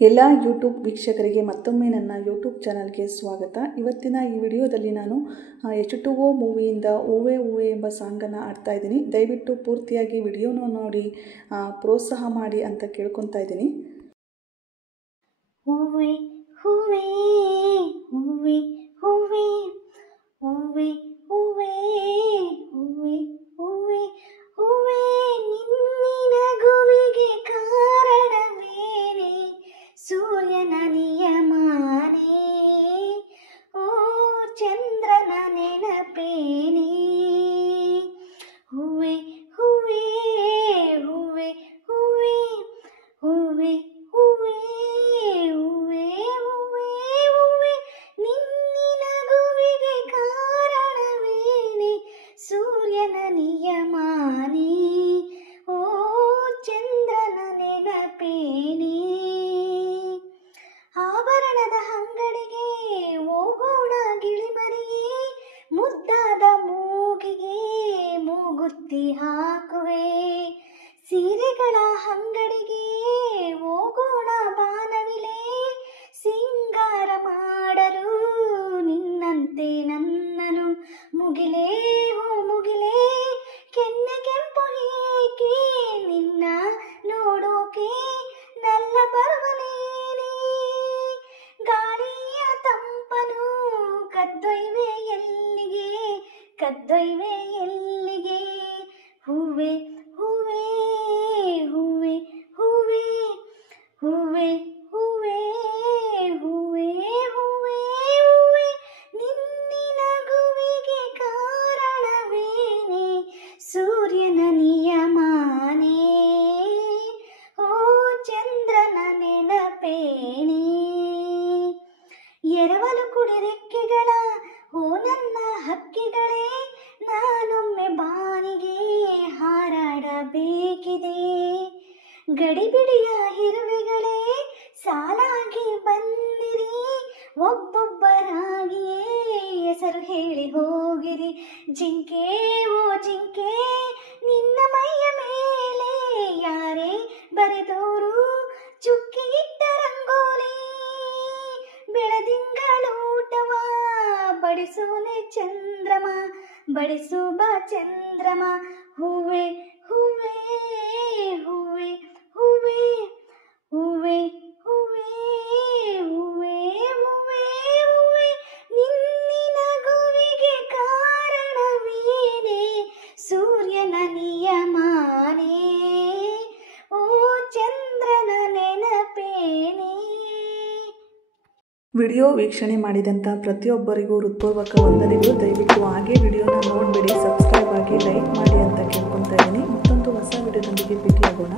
ಎಲ್ಲ ಯೂಟ್ಯೂಬ್ ವೀಕ್ಷಕರಿಗೆ ಮತ್ತೊಮ್ಮೆ ನನ್ನ ಯೂಟ್ಯೂಬ್ ಚಾನಲ್ಗೆ ಸ್ವಾಗತ. ಇವತ್ತಿನ ಈ ವಿಡಿಯೋದಲ್ಲಿ ನಾನು H2O ಮೂವಿಯಿಂದ ಓವೆ ಓವೆ ಎಂಬ ಸಾಂಗನ್ನು ಆಡ್ತಾ ಇದ್ದೀನಿ. ದಯವಿಟ್ಟು ಪೂರ್ತಿಯಾಗಿ ವಿಡಿಯೋನ ನೋಡಿ ಪ್ರೋತ್ಸಾಹ ಮಾಡಿ ಅಂತ ಕೇಳ್ಕೊತಾ ಇದ್ದೀನಿ. ಹೂವೆ ಹೂವೆ ಹೂವೆ ಹೂವೆ ಹೂವೆ ಹೂವೆ ಹೂವೆ ಹೂವೆ ಹೂವೆ ನಿನ್ನಿನ ಗುವಿಗೆ ಕಾರಣವೇನೆ ಸೂರ್ಯನ ನಿಯಮಾನೇ ಓ ಚಂದ್ರನ ನೆನಪೇನೆ ಹೂವೆ ಹೂವೆ ಹೂವೆ ಹೂವೆ ಹೂವೆ ಹೂವೆ ಹೂವೆ ಹೂವೆ ಹೂವೆ ನಿನ್ನಿನ ಗುವಿಗೆ ಕಾರಣವೇನೆ ಸೂರ್ಯನ ನಿಯಮಾನೇ ಓ ಚಂದ್ರನ ನೆನಪೇನೆ ಆಭರಣದ ಅಂಗಡಿಗೆ ಹೋಗೋಣ ಗಿಳಿಮರಿಯೇ ಮುದ್ದಾದ ಮೂಗಿಗೆ ಮೂಗುತ್ತಿ ಹಾಕುವೆ ಸೀರೆಗಳ ಅಂಗಡಿಗೆ ಹೋಗೋಣ ಬಾನವಿಲೆ ಸಿಂಗಾರ ಮಾಡಲು ನಿನ್ನಂತೆ ನನ್ನನು ಮುಗಿಲೇ ಹೋ ಮುಗಿಲೇ ಕೆನ್ನೆ ಕೆಂಪು ಏಕೆ ನಿನ್ನ ನೋಡೋಕೆ ನಲ್ಲ ಬರುವನೇನೆ ಗಾಳಿಯ ತಂಪನು ಕದ್ದೊಯ್ವೆ ಎಲ್ಲಿಗೆ ಹೂವೆ ಹೂವೆ ಹೂವೆ ಹೂವೆ ಹೂವೆ ಹೂವೆ ಹೂವೆ ಹೂವೆ ಹೂವೆ ನಿನ್ನಿನ ಗುವಿಗೆ ಕಾರಣವೇನೆ ಸೂರ್ಯನ ನಿಯಮಾನೇ ಓ ಚಂದ್ರನ ನೆನಪೇನೆ ಎರವಲು ಕುಡಿ ರೆಕ್ಕೆಗಳ ಓ ನನ್ನ ಹಕ್ಕಿಗಳೇ ನಾನೊಮ್ಮೆ ಬಾನಿಗೆ ಹಾರಾಡಬೇಕಿದೆ ಗಡಿಬಿಡಿಯ ಇರುವೆಗಳೇ ಸಾಲಾಗಿ ಬಂದಿರಿ ಒಬ್ಬೊಬ್ಬರಾಗಿಯೇ ಹೆಸರು ಹೇಳಿ ಹೋಗಿರಿ ಜಿಂಕೆ ಓ ಜಿಂಕೆ ನಿನ್ನ ಮೈಯ ಮೇಲೆ ಯಾರೇ ಬರೆದೋರು ಚುಕ್ಕಿ ಇಟ್ಟ ರಂಗೋಲಿ ಬೆಳದಿಂಗಳೂಟವ ಬಡಿಸೋನೆ ಚಂದ್ರಮ ಬಡಿಸು ಬಾ ಚಂದ್ರಮ ಹೂವೆ ಹೂವೆ ಹೂವೆ ಹೂವೆ ಹೂವೆ ಹೂವೆ ಹೂವೆ ಹೂವೆ ಹೂವೆ ನಿನ್ನಿನ ಗುವಿಗೆ ಕಾರಣವೇನೆ ಸೂರ್ಯನ ನಿಯಮಾನೇ ಓ ಚಂದ್ರನ ನೆನಪೇನೆ. ವಿಡಿಯೋ ವೀಕ್ಷಣೆ ಮಾಡಿದಂಥ ಪ್ರತಿಯೊಬ್ಬರಿಗೂ ಹೃತ್ಪೂರ್ವಕ ವಂದನೆಗಳು. ದಯವಿಟ್ಟು ಹಾಗೆ ವಿಡಿಯೋನ ನೋಡಬೇಡಿ, ಸಬ್ಸ್ಕ್ರೈಬ್ ಆಗಿ ಲೈಕ್ ಮಾಡಿ ಅಂತ ಕೇಳ್ಕೊತಾ ಇದ್ದೀನಿ. ಮತ್ತೊಂದು ಹೊಸ ವಿಡಿಯೋದೊಂದಿಗೆ ಭೇಟಿಯಾಗೋಣ.